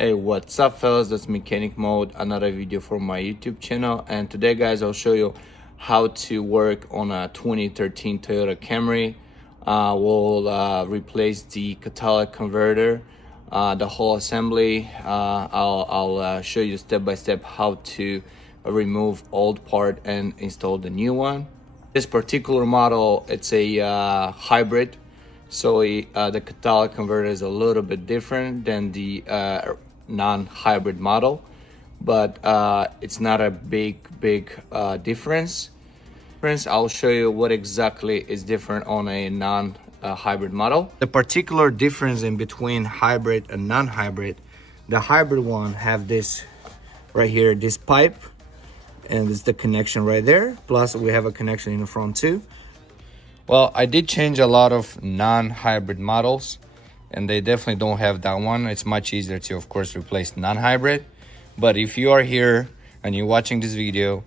Hey, what's up fellas, that's Mechanic Mode, another video for my YouTube channel. And today guys, I'll show you how to work on a 2013 Toyota Camry. We'll replace the catalytic converter, the whole assembly. I'll show you step by step how to remove old part and install the new one. This particular model, it's a hybrid, so the catalytic converter is a little bit different than the non-hybrid model, but it's not a big difference. I'll show you what exactly is different on a non-hybrid model. The particular difference in between hybrid and non-hybrid, the hybrid one have this right here, this pipe, and it's the connection right there, plus we have a connection in the front too. Well, I did change a lot of non-hybrid models, and they definitely don't have that one. It's much easier to, of course, replace non-hybrid. But if you are here and you're watching this video,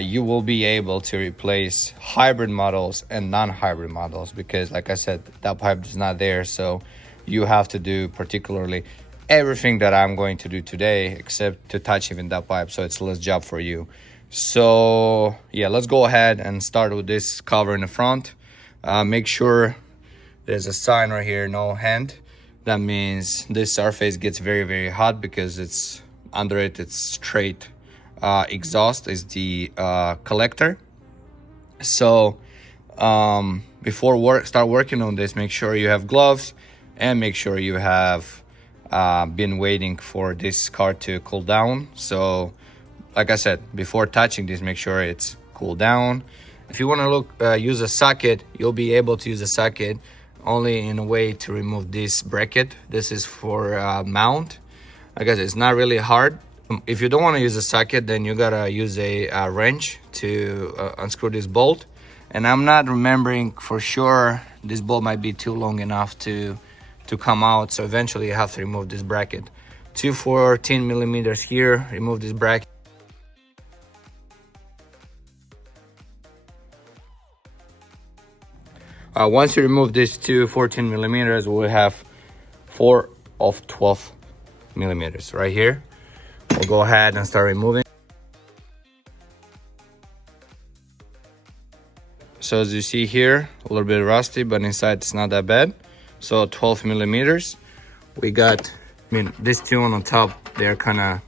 you will be able to replace hybrid models and non-hybrid models, because like I said, that pipe is not there. So you have to do particularly everything that I'm going to do today, except to touch even that pipe, so it's less job for you. So yeah, let's go ahead and start with this cover in the front. Make sure there's a sign right here, no hand. That means this surface gets very hot, because it's under it, it's straight exhaust is the collector. So before start working on this, make sure you have gloves, and make sure you have been waiting for this car to cool down. So like I said, before touching this, make sure it's cooled down. If you want to use a socket, you'll be able to use a socket only in a way to remove this bracket. This is for mount. I guess it's not really hard. If you don't want to use a socket, then you gotta use a wrench to unscrew this bolt. And I'm not remembering for sure, this bolt might be too long enough to come out, so eventually you have to remove this bracket. 14 millimeters here, remove this bracket. Once you remove these 14 millimeters, we'll have 4 of 12 millimeters right here. We'll go ahead and start removing. So as you see here, a little bit rusty, but inside it's not that bad. So 12 millimeters. We got, these two on the top, they're kind of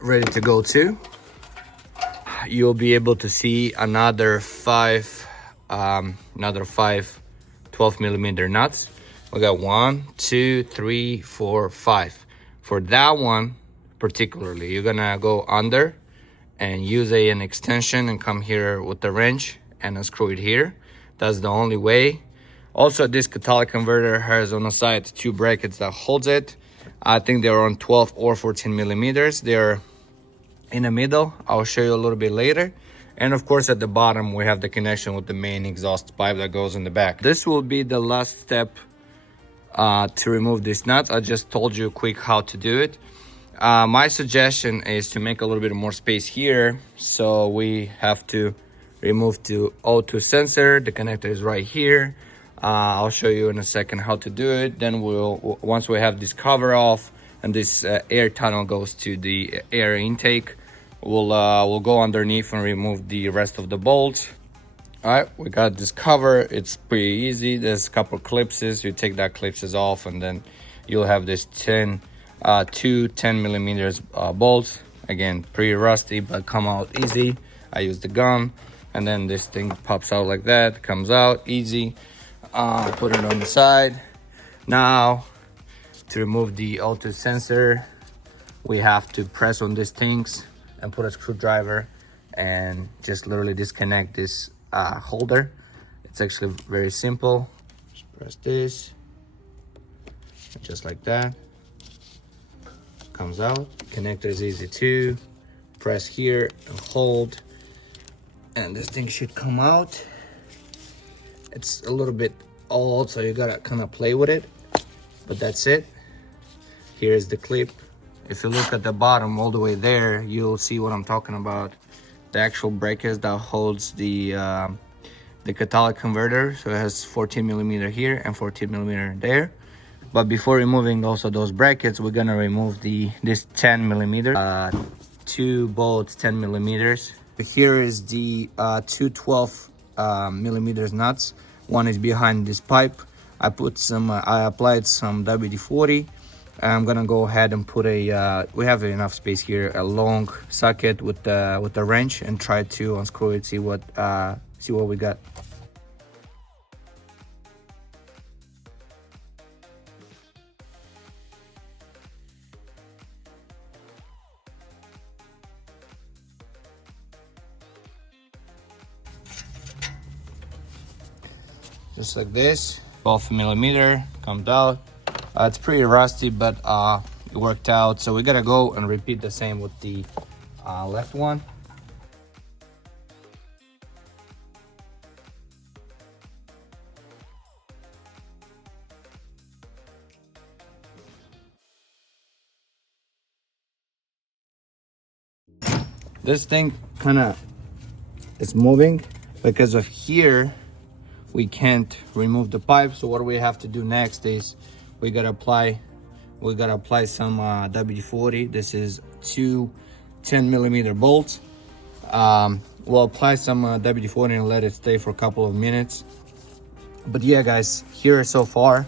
ready to go too. You'll be able to see another 5 12 millimeter nuts. We got 1, 2, 3, 4, 5. For that one particularly, you're gonna go under and use an extension and come here with the wrench and unscrew it here. That's the only way. Also, this catalytic converter has on the side 2 brackets that holds it. I think they're on 12 or 14 millimeters. They're in the middle. I'll show you a little bit later. And of course, at the bottom, we have the connection with the main exhaust pipe that goes in the back. This will be the last step to remove these nuts. I just told you quick how to do it. My suggestion is to make a little bit more space here. So we have to remove the O2 sensor. The connector is right here. I'll show you in a second how to do it. Then once we have this cover off and this air tunnel goes to the air intake, we'll go underneath and remove the rest of the bolts. All right, we got this cover. It's pretty easy. There's a couple clipses. You take that clipses off, and then you'll have this 10 millimeters bolts. Again, pretty rusty, but come out easy. I use the gun, and then this thing pops out like that, comes out easy. Put it on the side. Now, to remove the O2 sensor, we have to press on these things and put a screwdriver and just literally disconnect this holder. It's actually very simple. Just press this, just like that. Comes out. Connector is easy too. Press here and hold, and this thing should come out. It's a little bit old, so you gotta kind of play with it, but that's it. Here's the clip. If you look at the bottom all the way there, you'll see what I'm talking about. The actual bracket that holds the catalytic converter. So it has 14 millimeter here and 14 millimeter there. But before removing also those brackets, we're gonna remove this 10 millimeter, two bolts 10 millimeters. Here is the two 12 millimeters nuts. One is behind this pipe. I applied some WD-40. I'm gonna go ahead and put we have enough space here, a long socket with the wrench, and try to unscrew it, see what we got. Just like this, 12 millimeter comes out. It's pretty rusty, but it worked out. So we gotta go and repeat the same with the left one. This thing kind of is moving because of here. We can't remove the pipe, so what we have to do next is we gotta apply some WD-40. This is two 10 millimeter bolts. We'll apply some WD-40 and let it stay for a couple of minutes. But yeah, guys, here so far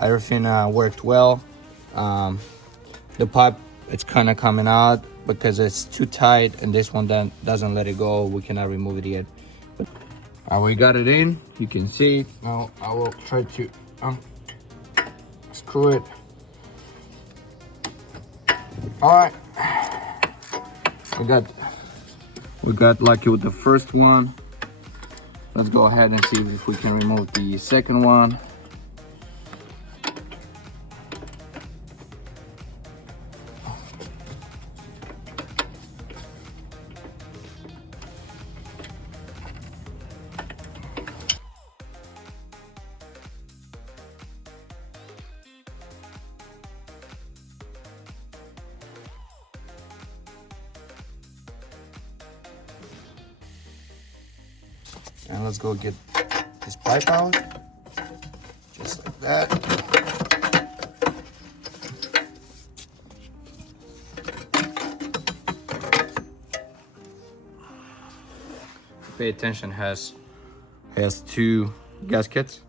everything worked well. The pipe, it's kind of coming out because it's too tight, and this one then doesn't let it go. We cannot remove it yet. We got it in, you can see. Now I will try to screw it. All right, we got lucky with the first one. Let's go ahead and see if we can remove the second one. And let's go get this pipe out, just like that. Pay attention, has two gaskets,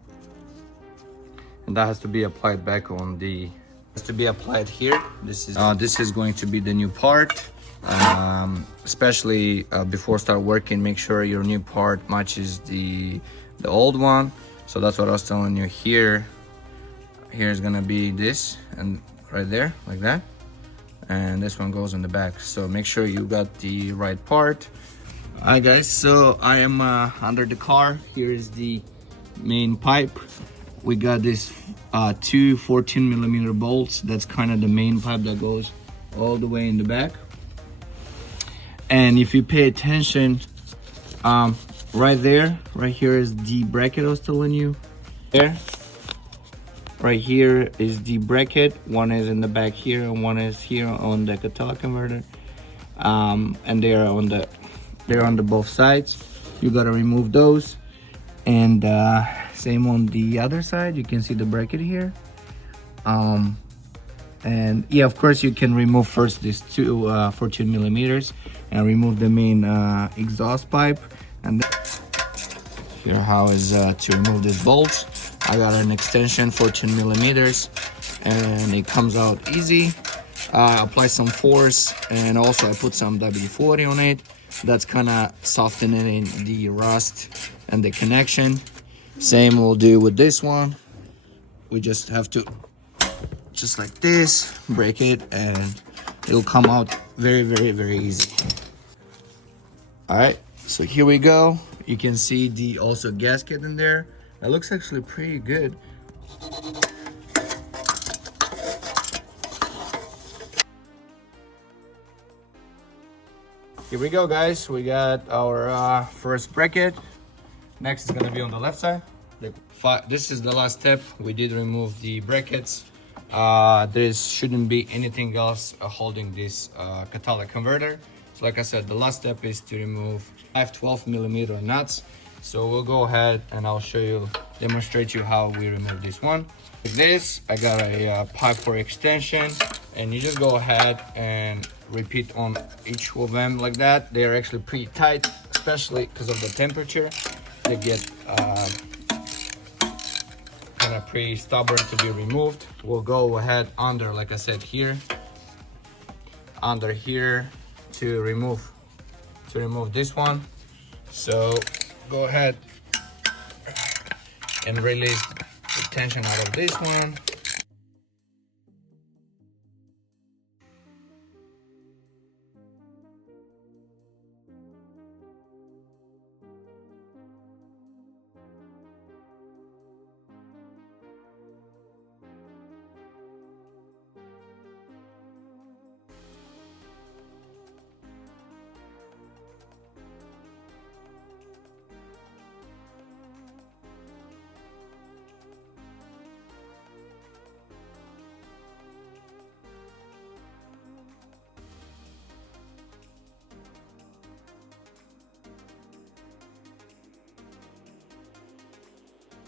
and that has to be applied back on the. Has to be applied here. This is going to be the new part. Especially before start working, make sure your new part matches the old one. So that's what I was telling you. Here's gonna be this, and right there, like that, and this one goes in the back. So make sure you got the right part. All right, guys, so I am under the car. Here is the main pipe. We got this two 14 millimeter bolts. That's kind of the main pipe that goes all the way in the back. And if you pay attention, right here is the bracket I was telling you. There, right here is the bracket. One is in the back here, and one is here on the Catalytic Converter. And they're on the both sides. You gotta remove those. And same on the other side. You can see the bracket here. And yeah, of course, you can remove first these two 14 millimeters and remove the main exhaust pipe. And then here how is to remove this bolt. I got an extension 14 millimeters, and it comes out easy. Apply some force, and also I put some WD-40 on it. That's kind of softening the rust and the connection. Same we'll do with this one. We just have to, just like this, break it, and it'll come out very, very, very easy. All right, so here we go. You can see the also gasket in there. It looks actually pretty good. Here we go, guys. We got our first bracket. Next is gonna be on the left side. This is the last step. We did remove the brackets. There shouldn't be anything else holding this catalytic converter. So like I said, the last step is to remove 5 12 millimeter nuts. So we'll go ahead and I'll show you demonstrate you how we remove this one. Like this, I got a pipe for extension, and you just go ahead and repeat on each of them like that. They are actually pretty tight, especially because of the temperature. They get kind of pretty stubborn to be removed. We'll go ahead under, like I said, here, under here to remove this one. So go ahead and release the tension out of this one.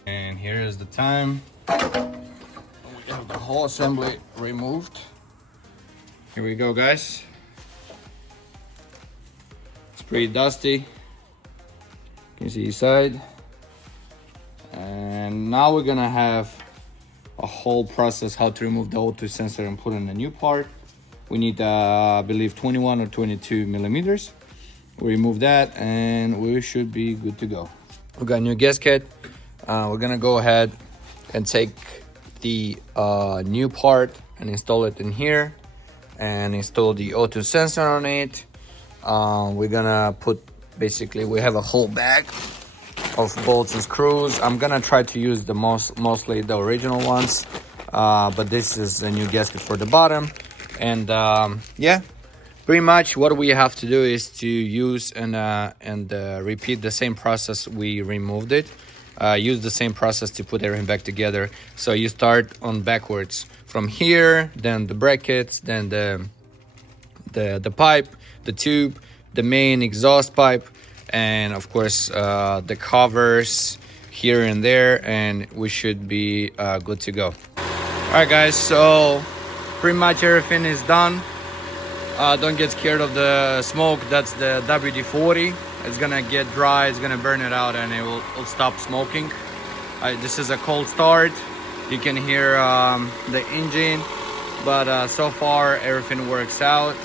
And here is the time. We have the whole assembly removed. Here we go, guys. It's pretty dusty. You can see inside. And now we're gonna have a whole process how to remove the O2 sensor and put in a new part. We need, I believe, 21 or 22 millimeters. We remove that and we should be good to go. We got a new gasket. We're gonna go ahead and take the new part and install it in here and install the O2 sensor on it. We're gonna put, basically we have a whole bag of bolts and screws. I'm gonna try to use the mostly the original ones, but this is a new gasket for the bottom. And yeah, pretty much what we have to do is to use and repeat the same process we removed it. Use the same process to put everything back together. So you start on backwards from here, then the brackets, then the pipe, the tube, the main exhaust pipe, and of course the covers here and there, and we should be good to go. All right, guys, so pretty much everything is done. Don't get scared of the smoke. That's the WD-40. It's gonna get dry, it's gonna burn it out, and it will stop smoking. This is a cold start. You can hear the engine, but so far everything works out.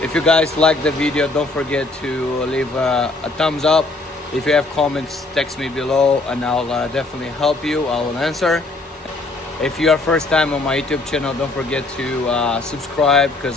If you guys like the video, don't forget to leave a thumbs up. If you have comments, text me below and I'll definitely help you. I will answer. If you are first time on my YouTube channel, don't forget to subscribe, because